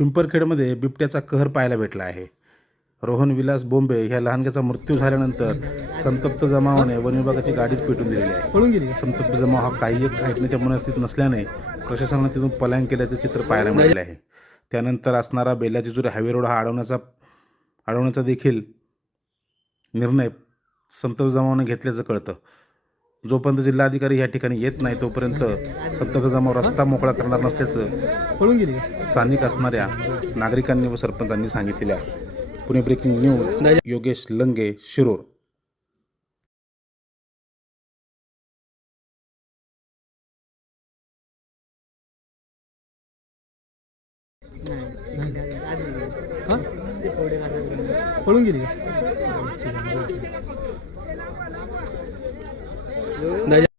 पिंपरखेडमध्ये बिबट्याचा कहर पाहायला भेटला आहे. रोहन विलास बोंबे ह्या लहानग्याचा मृत्यू झाल्यानंतर संतप्त जमावाने वन विभागाची गाडीच पेटून दिलेली आहे. पळून गेली. संतप्त जमाव हा काही एक ऐकण्याच्या मनस्थितीत नसल्याने प्रशासनाने तिथून पलायन केल्याचे चित्र पाहायला मिळाले आहे. त्यानंतर असणारा बेलाजेजुरी हायवे रोड हा अडवण्याचा अडवण्याचा देखील निर्णय संतप्त जमावाने घेतल्याचं कळतं. जोपर्यंत जिल्हाधिकारी या ठिकाणी येत नाही तोपर्यंत जमाव रस्ता मोकळा करणार नसल्याचं स्थानिक असणाऱ्या नागरिकांनी व सरपंचांनी सांगितलेले आहे. पुणे ब्रेकिंग न्यूज योगेश लंगे शिरूर पळून गेली 那家。